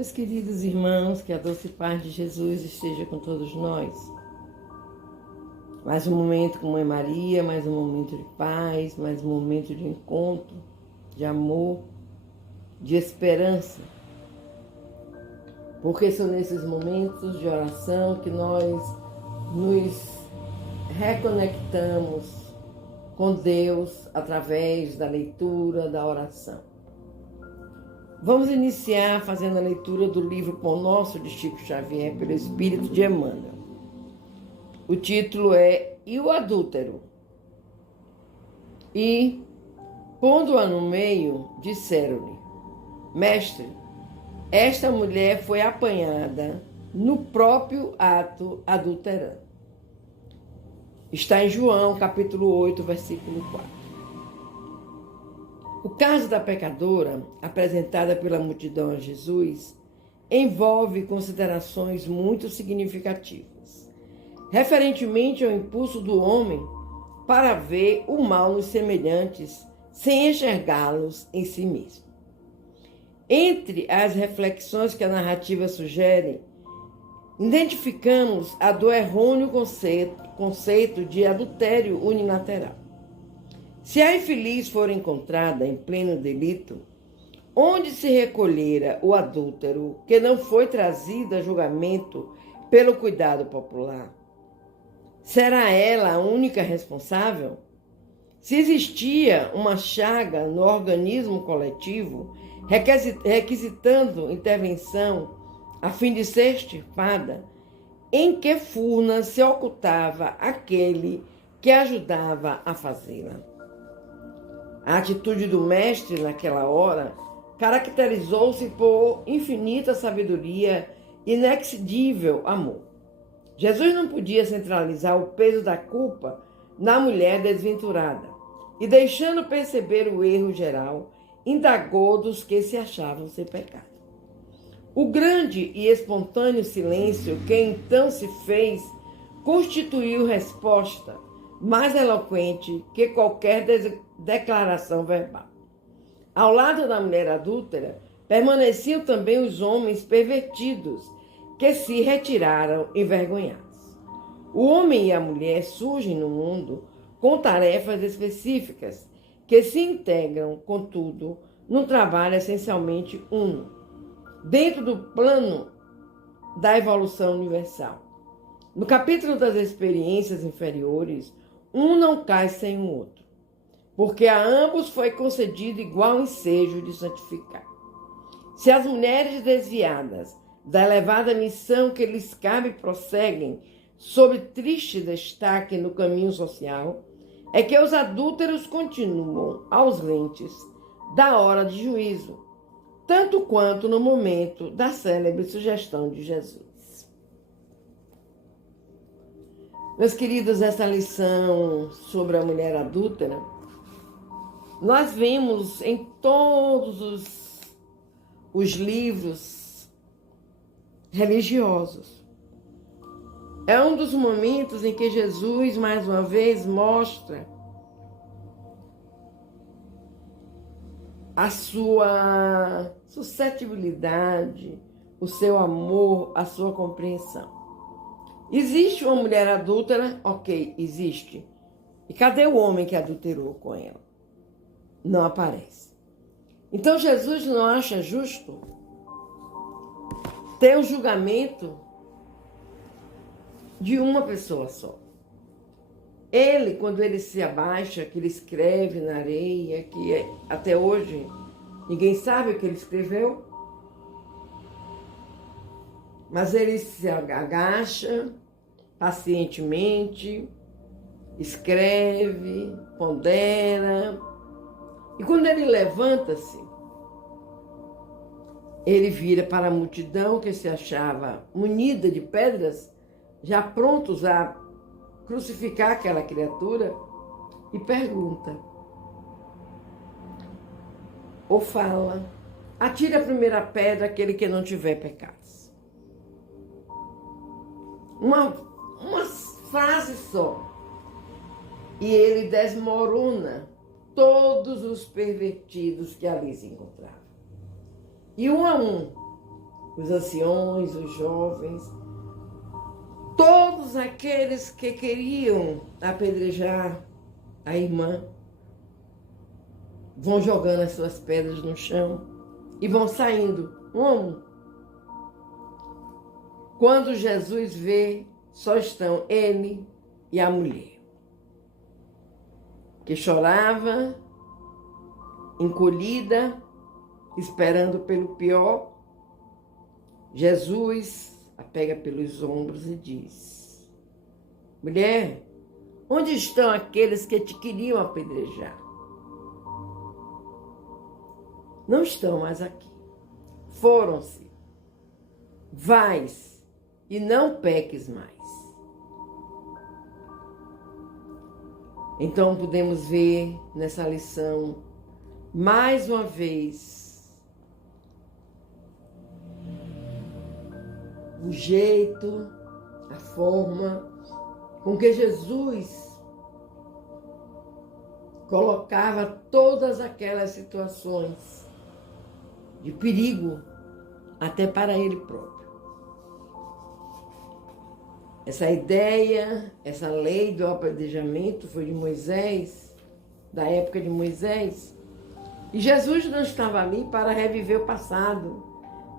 Meus queridos irmãos, que a doce paz de Jesus esteja com todos nós. Mais um momento com Mãe Maria, mais um momento de paz, mais um momento de encontro, de amor, de esperança. Porque são nesses momentos de oração que nós nos reconectamos com Deus através da leitura, da oração. Vamos iniciar fazendo a leitura do livro Pão Nosso de Chico Xavier pelo Espírito de Emmanuel. O título é E o Adúltero? E, pondo-a no meio, disseram-lhe: Mestre, esta mulher foi apanhada no próprio ato adulterando. Está em João, capítulo 8, versículo 4. O caso da pecadora, apresentada pela multidão a Jesus, envolve considerações muito significativas, referentemente ao impulso do homem para ver o mal nos semelhantes sem enxergá-los em si mesmo. Entre as reflexões que a narrativa sugere, identificamos a do errôneo conceito de adultério unilateral. Se a infeliz for encontrada em pleno delito, onde se recolhera o adúltero que não foi trazido a julgamento pelo cuidado popular? Será ela a única responsável? Se existia uma chaga no organismo coletivo, requisitando intervenção a fim de ser extirpada, em que furna se ocultava aquele que ajudava a fazê-la? A atitude do mestre naquela hora caracterizou-se por infinita sabedoria e inexcedível amor. Jesus não podia centralizar o peso da culpa na mulher desventurada e, deixando perceber o erro geral, indagou dos que se achavam sem pecado. O grande e espontâneo silêncio que então se fez constituiu resposta mais eloquente que qualquer declaração verbal. Ao lado da mulher adúltera, permaneciam também os homens pervertidos, que se retiraram envergonhados. O homem e a mulher surgem no mundo com tarefas específicas, que se integram, contudo, num trabalho essencialmente uno, dentro do plano da evolução universal. No capítulo das experiências inferiores, um não cai sem o outro, porque a ambos foi concedido igual ensejo de santificar. Se as mulheres desviadas da elevada missão que lhes cabe prosseguem sob triste destaque no caminho social, é que os adúlteros continuam ausentes da hora de juízo, tanto quanto no momento da célebre sugestão de Jesus. Meus queridos, essa lição sobre a mulher adúltera, nós vemos em todos os livros religiosos. É um dos momentos em que Jesus, mais uma vez, mostra a sua suscetibilidade, o seu amor, a sua compreensão. Existe uma mulher adúltera? Ok, existe. E cadê o homem que adulterou com ela? Não aparece. Então Jesus não acha justo ter o julgamento de uma pessoa só. Ele, quando ele se abaixa, que ele escreve na areia, que até hoje ninguém sabe o que ele escreveu, mas ele se agacha pacientemente, escreve, pondera, e quando ele levanta-se, ele vira para a multidão que se achava munida de pedras, já prontos a crucificar aquela criatura, e pergunta, ou fala: atire a primeira pedra aquele que não tiver pecados. Uma frase só, e ele desmorona todos os pervertidos que ali se encontravam. E um a um, os anciões, os jovens, todos aqueles que queriam apedrejar a irmã, vão jogando as suas pedras no chão e vão saindo um a um. Quando Jesus vê, só estão ele e a mulher, que chorava, encolhida, esperando pelo pior. Jesus a pega pelos ombros e diz: mulher, onde estão aqueles que te queriam apedrejar? Não estão mais aqui. Foram-se. Vais e não peques mais. Então podemos ver nessa lição, mais uma vez, o jeito, a forma com que Jesus colocava todas aquelas situações de perigo até para ele próprio. Essa ideia, essa lei do apedrejamento foi de Moisés, da época de Moisés. E Jesus não estava ali para reviver o passado.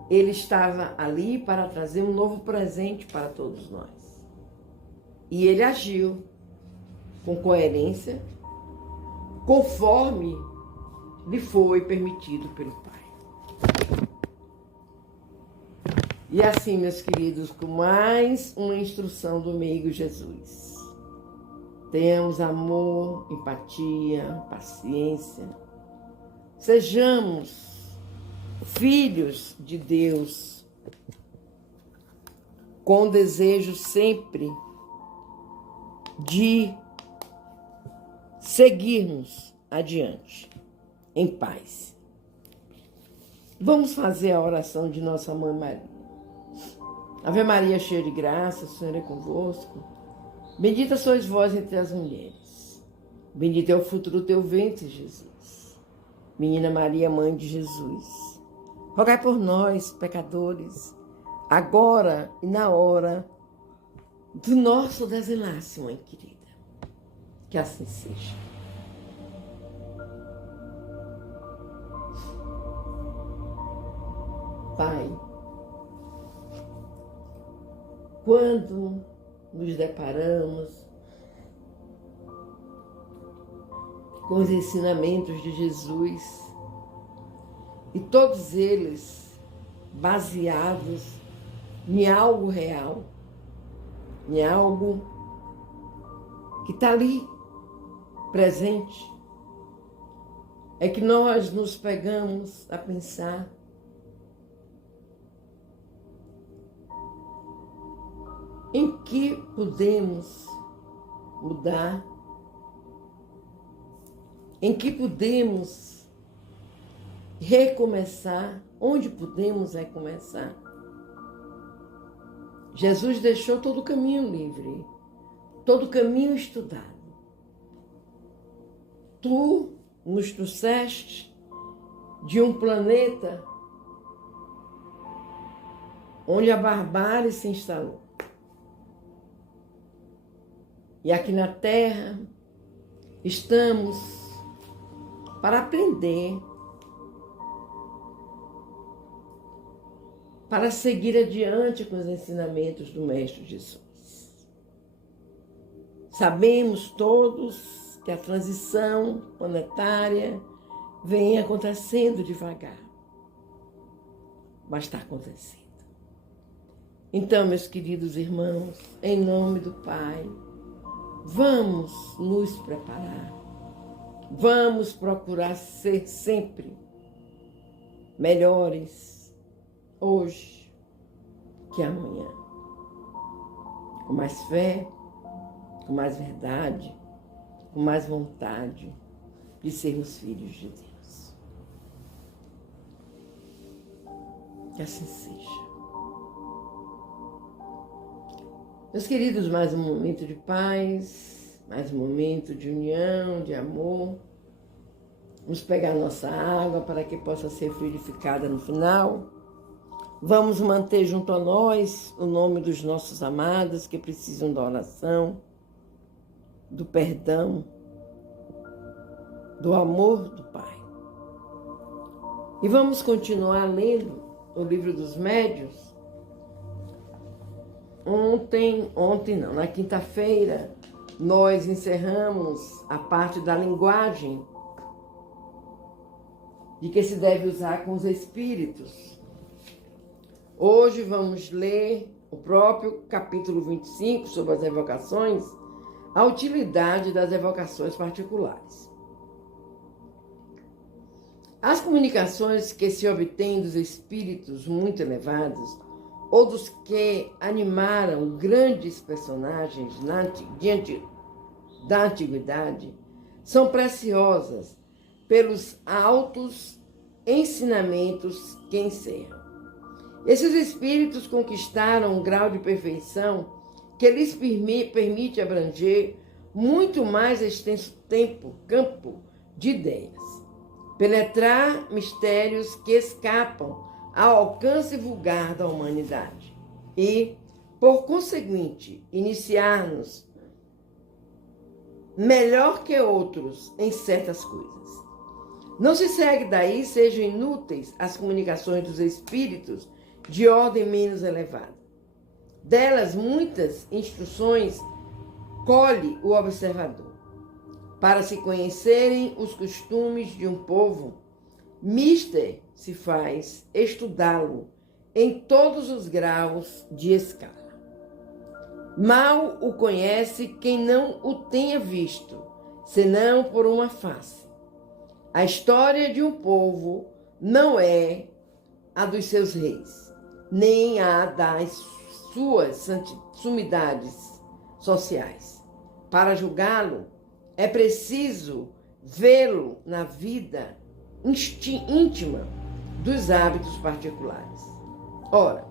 Ele estava ali para trazer um novo presente para todos nós. E ele agiu com coerência, conforme lhe foi permitido pelo Pai. E assim, meus queridos, com mais uma instrução do meigo Jesus. Tenhamos amor, empatia, paciência. Sejamos filhos de Deus, com desejo sempre de seguirmos adiante, em paz. Vamos fazer a oração de nossa Mãe Maria. Ave Maria, cheia de graça, o Senhor é convosco. Bendita sois vós entre as mulheres. Bendito é o fruto do teu ventre, Jesus. Menina Maria, Mãe de Jesus. Rogai por nós, pecadores, agora e na hora do nosso desenlace, Mãe querida. Que assim seja. Pai, quando nos deparamos com os ensinamentos de Jesus, e todos eles baseados em algo real, em algo que está ali, presente, é que nós nos pegamos a pensar: em que podemos mudar? Em que podemos recomeçar? Onde podemos recomeçar? Jesus deixou todo o caminho livre, todo o caminho estudado. Tu nos trouxeste de um planeta onde a barbárie se instalou. E aqui na Terra estamos para aprender, para seguir adiante com os ensinamentos do Mestre Jesus. Sabemos todos que a transição planetária vem acontecendo devagar, mas está acontecendo. Então, meus queridos irmãos, em nome do Pai, vamos nos preparar, vamos procurar ser sempre melhores hoje que amanhã, com mais fé, com mais verdade, com mais vontade de sermos filhos de Deus. Que assim seja. Meus queridos, mais um momento de paz, mais um momento de união, de amor. Vamos pegar nossa água para que possa ser fluidificada no final. Vamos manter junto a nós o nome dos nossos amados que precisam da oração, do perdão, do amor do Pai. E vamos continuar lendo o livro dos Médiuns. Na quinta-feira, nós encerramos a parte da linguagem de que se deve usar com os espíritos. Hoje vamos ler o próprio capítulo 25 sobre as evocações, a utilidade das evocações particulares. As comunicações que se obtêm dos espíritos muito elevados ou dos que animaram grandes personagens da antiguidade são preciosas pelos altos ensinamentos que encerram. Esses espíritos conquistaram um grau de perfeição que lhes permite abranger muito mais extenso campo de ideias, penetrar mistérios que escapam ao alcance vulgar da humanidade e, por conseguinte, iniciar-nos melhor que outros em certas coisas. Não se segue daí sejam inúteis as comunicações dos espíritos de ordem menos elevada. Delas, muitas instruções colhe o observador. Para se conhecerem os costumes de um povo, mister se faz estudá-lo em todos os graus de escala. Mal o conhece quem não o tenha visto, senão por uma face. A história de um povo não é a dos seus reis, nem a das suas sumidades sociais. Para julgá-lo, é preciso vê-lo na vida íntima dos hábitos particulares. Ora,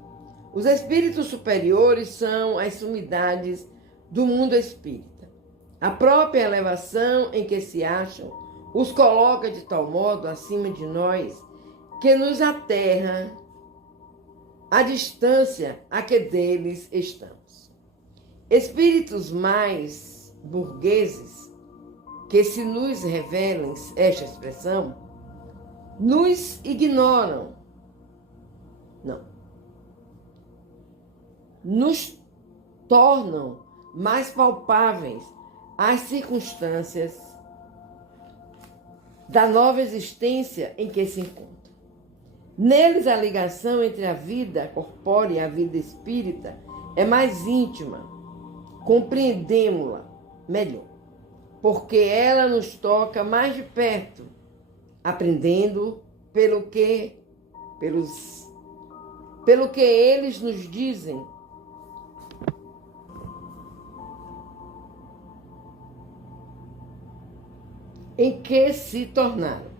os espíritos superiores são as sumidades do mundo espírita. A própria elevação em que se acham os coloca de tal modo acima de nós que nos aterra a distância a que deles estamos. Espíritos mais burgueses que se nos revelam esta expressão, nos ignoram. Não. Nos tornam mais palpáveis as circunstâncias da nova existência em que se encontram. Neles a ligação entre a vida corpórea e a vida espírita é mais íntima, compreendemos-la melhor, porque ela nos toca mais de perto, aprendendo pelo que eles nos dizem. Em que se tornaram,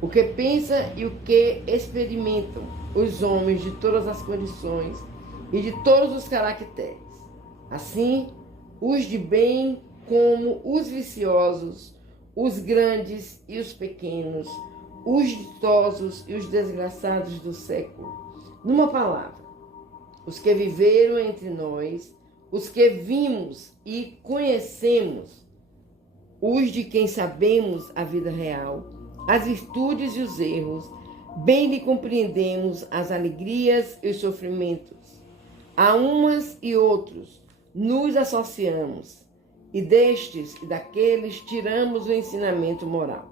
o que pensa e o que experimentam os homens de todas as condições e de todos os caracteres. Assim, os de bem como os viciosos, os grandes e os pequenos, os ditosos e os desgraçados do século. Numa palavra, os que viveram entre nós, os que vimos e conhecemos, os de quem sabemos a vida real, as virtudes e os erros, bem lhe compreendemos as alegrias e os sofrimentos. A umas e outros nos associamos, e destes e daqueles tiramos o ensinamento moral,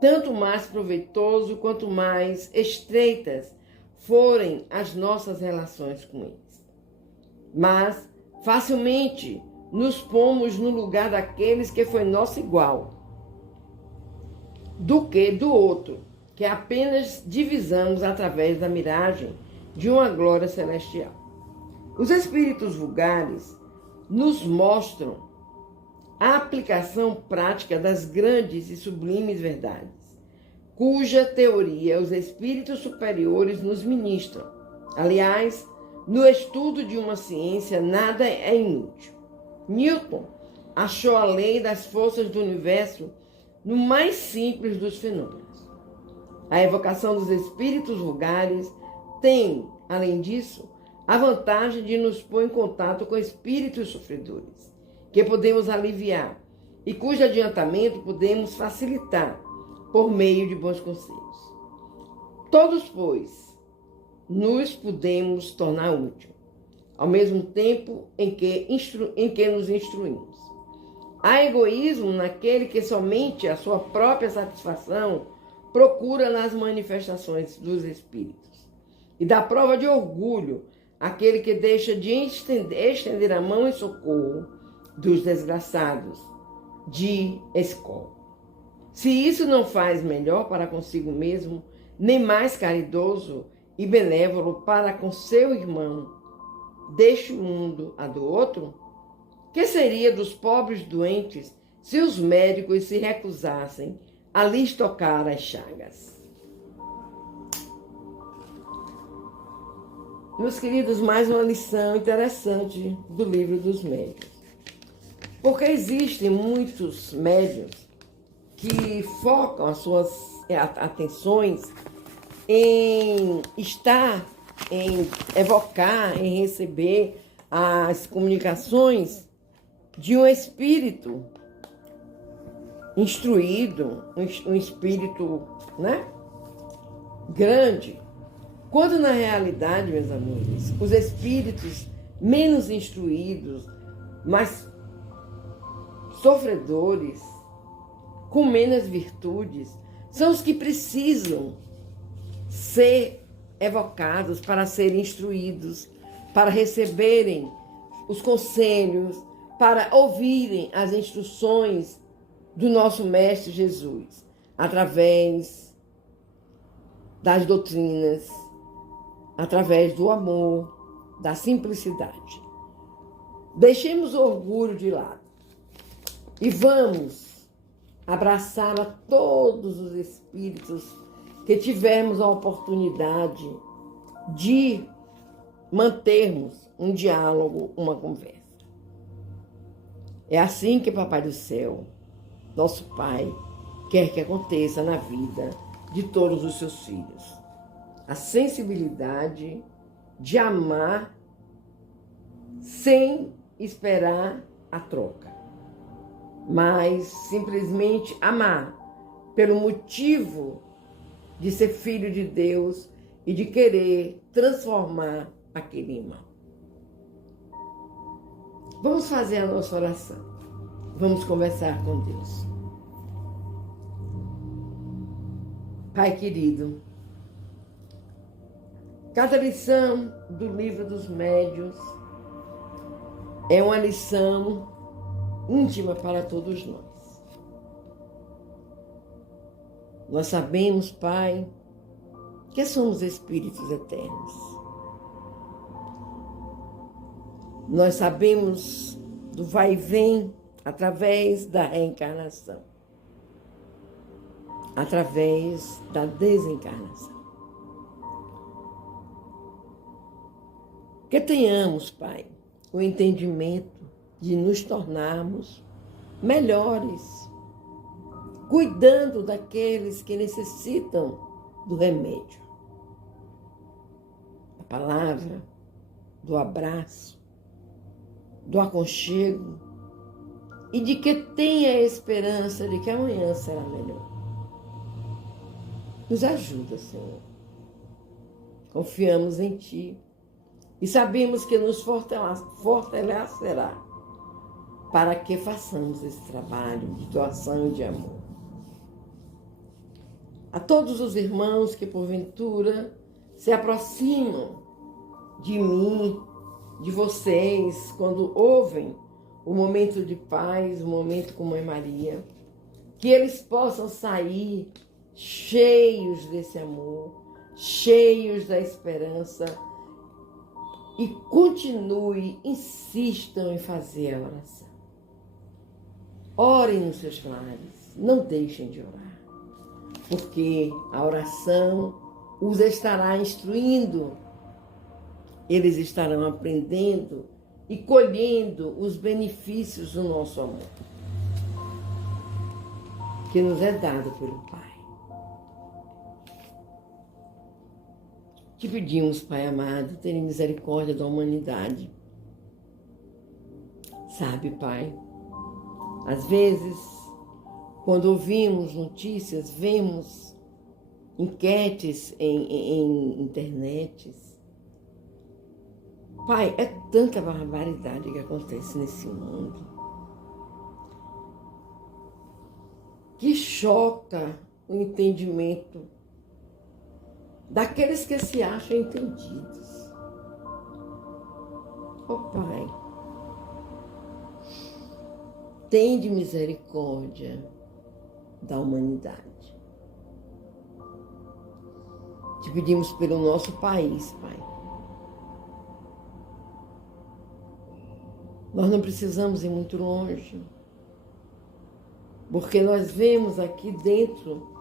tanto mais proveitoso quanto mais estreitas forem as nossas relações com eles. Mas facilmente nos pomos no lugar daqueles que foi nosso igual, do que do outro, que apenas divisamos através da miragem de uma glória celestial. Os espíritos vulgares nos mostram a aplicação prática das grandes e sublimes verdades, cuja teoria os espíritos superiores nos ministram. Aliás, no estudo de uma ciência, nada é inútil. Newton achou a lei das forças do universo no mais simples dos fenômenos. A evocação dos espíritos vulgares tem, além disso, a vantagem de nos pôr em contato com espíritos sofredores, que podemos aliviar e cujo adiantamento podemos facilitar por meio de bons conselhos. Todos, pois, nos podemos tornar úteis, ao mesmo tempo em que nos instruímos. Há egoísmo naquele que somente a sua própria satisfação procura nas manifestações dos espíritos. E dá prova de orgulho aquele que deixa de estender a mão em socorro dos desgraçados de escola. Se isso não faz melhor para consigo mesmo, nem mais caridoso e benévolo para com seu irmão deste mundo a do outro, que seria dos pobres doentes se os médicos se recusassem a lhes tocar as chagas? Meus queridos, mais uma lição interessante do livro dos médiuns. Porque existem muitos médiuns que focam as suas atenções em estar, em evocar, em receber as comunicações de um espírito instruído, um espírito, né, grande. Quando na realidade, meus amores, os espíritos menos instruídos, mais sofredores, com menos virtudes, são os que precisam ser evocados para serem instruídos, para receberem os conselhos, para ouvirem as instruções do nosso Mestre Jesus, através das doutrinas, através do amor, da simplicidade. Deixemos o orgulho de lado e vamos abraçar a todos os espíritos que tivermos a oportunidade de mantermos um diálogo, uma conversa. É assim que Papai do Céu, nosso Pai, quer que aconteça na vida de todos os seus filhos. A sensibilidade de amar sem esperar a troca, mas simplesmente amar pelo motivo de ser filho de Deus e de querer transformar aquele irmão. Vamos fazer a nossa oração. Vamos conversar com Deus. Pai querido, cada lição do livro dos médiuns é uma lição íntima para todos nós. Nós sabemos, Pai, que somos espíritos eternos. Nós sabemos do vai e vem através da reencarnação, através da desencarnação. Que tenhamos, Pai, o entendimento de nos tornarmos melhores, cuidando daqueles que necessitam do remédio, da palavra, do abraço, do aconchego e de que tenha a esperança de que amanhã será melhor. Nos ajuda, Senhor. Confiamos em Ti e sabemos que nos fortalecerá para que façamos esse trabalho de doação e de amor. A todos os irmãos que porventura se aproximam de mim, de vocês, quando ouvem o momento de paz, o momento com Mãe Maria, que eles possam sair cheios desse amor, cheios da esperança e continue, insistam em fazer a oração. Orem nos seus lares, não deixem de orar, porque a oração os estará instruindo, eles estarão aprendendo e colhendo os benefícios do nosso amor, que nos é dado pelo Pai. Te pedimos, Pai amado, tenha misericórdia da humanidade. Sabe, Pai, às vezes, quando ouvimos notícias, vemos enquetes em internets. Pai, é tanta barbaridade que acontece nesse mundo que choca o entendimento daqueles que se acham entendidos. Ó Pai, tende misericórdia da humanidade. Te pedimos pelo nosso país, Pai. Nós não precisamos ir muito longe, porque nós vemos aqui dentro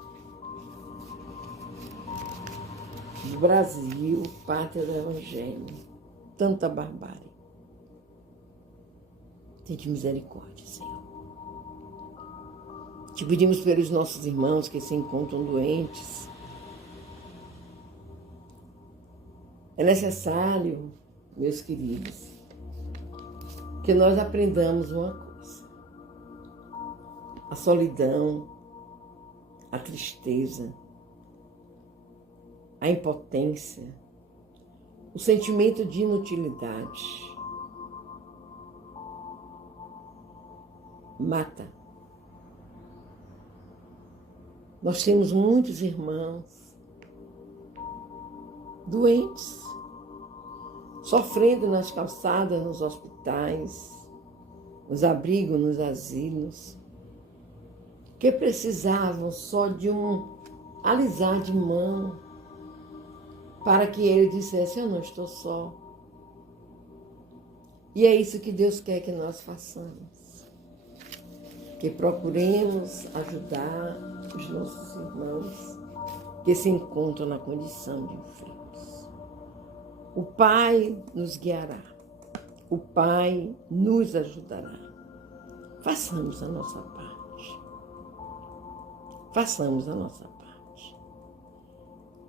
do Brasil, pátria do Evangelho, tanta barbárie. Tente misericórdia, Senhor. Te pedimos pelos nossos irmãos que se encontram doentes. É necessário, meus queridos, que nós aprendamos uma coisa: a solidão, a tristeza, a impotência, o sentimento de inutilidade mata. Nós temos muitos irmãos doentes, sofrendo nas calçadas, nos hospitais, nos abrigos, nos asilos, que precisavam só de um alisar de mão para que ele dissesse: eu não estou só. E é isso que Deus quer que nós façamos, que procuremos ajudar os nossos irmãos que se encontram na condição de enfermos. O Pai nos guiará, o Pai nos ajudará. Façamos a nossa parte. Façamos a nossa parte.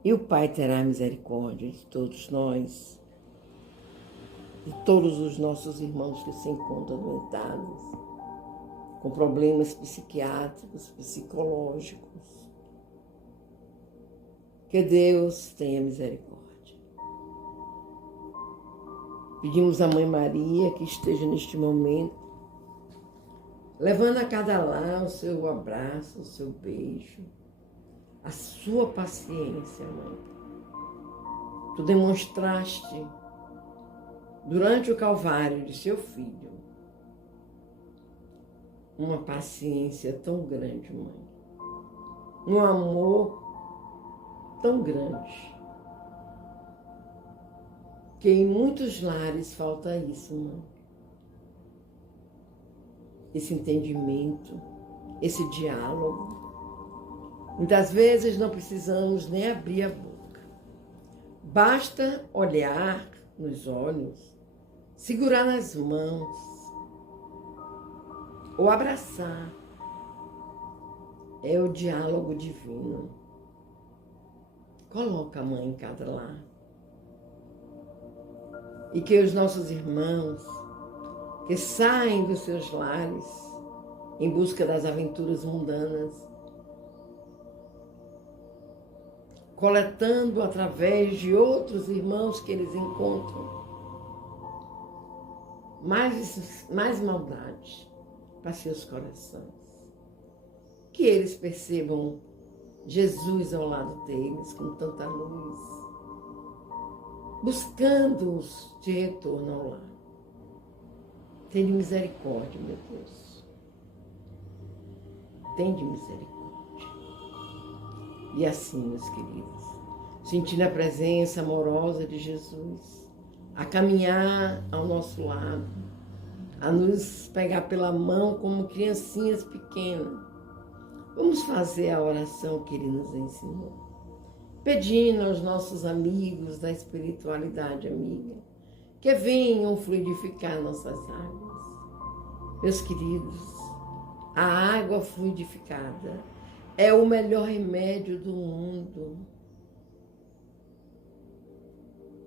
E o Pai terá misericórdia de todos nós, de todos os nossos irmãos que se encontram adoentados, com problemas psiquiátricos, psicológicos. Que Deus tenha misericórdia. Pedimos à Mãe Maria que esteja neste momento, levando a cada lar o seu abraço, o seu beijo, a sua paciência, Mãe. Tu demonstraste durante o Calvário de seu Filho uma paciência tão grande, Mãe. Um amor tão grande. Que em muitos lares falta isso, Mãe. Esse entendimento, esse diálogo. Muitas vezes não precisamos nem abrir a boca. Basta olhar nos olhos, segurar nas mãos ou abraçar. É o diálogo divino. Coloca a Mãe em cada lar. E que os nossos irmãos que saem dos seus lares em busca das aventuras mundanas, coletando através de outros irmãos que eles encontram mais maldade para seus corações. Que eles percebam Jesus ao lado deles com tanta luz, buscando-os de retorno ao lar. Tende misericórdia, meu Deus. Tende misericórdia. E assim, meus queridos, sentindo a presença amorosa de Jesus, a caminhar ao nosso lado, a nos pegar pela mão como criancinhas pequenas, vamos fazer a oração que Ele nos ensinou, pedindo aos nossos amigos da espiritualidade amiga que venham fluidificar nossas águas. Meus queridos, a água fluidificada é o melhor remédio do mundo.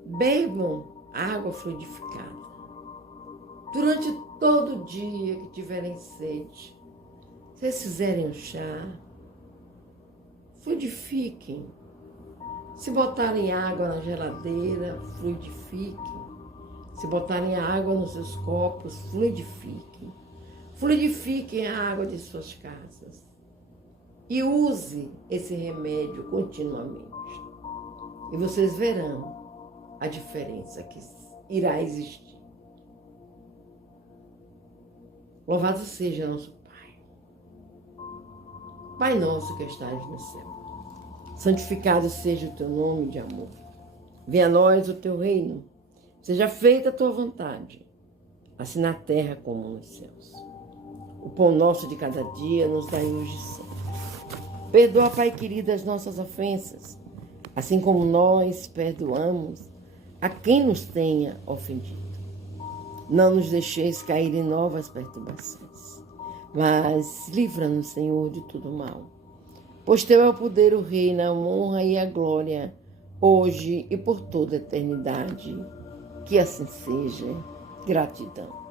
Bebam água fluidificada. Durante todo o dia que tiverem sede, se vocês fizerem um chá, fluidifiquem. Se botarem água na geladeira, fluidifiquem. Se botarem água nos seus copos, fluidifiquem. Fluidifiquem a água de suas casas. E use esse remédio continuamente. E vocês verão a diferença que irá existir. Louvado seja nosso Pai. Pai nosso que estás no céu. Santificado seja o teu nome de amor. Venha a nós o teu reino. Seja feita a tua vontade, assim na terra como nos céus. O pão nosso de cada dia nos dai hoje sempre. Perdoa, Pai querido, as nossas ofensas, assim como nós perdoamos a quem nos tenha ofendido. Não nos deixeis cair em novas perturbações, mas livra-nos, Senhor, de todo mal. Pois teu é o poder, o reino, a honra e a glória, hoje e por toda a eternidade. Que assim seja. Gratidão.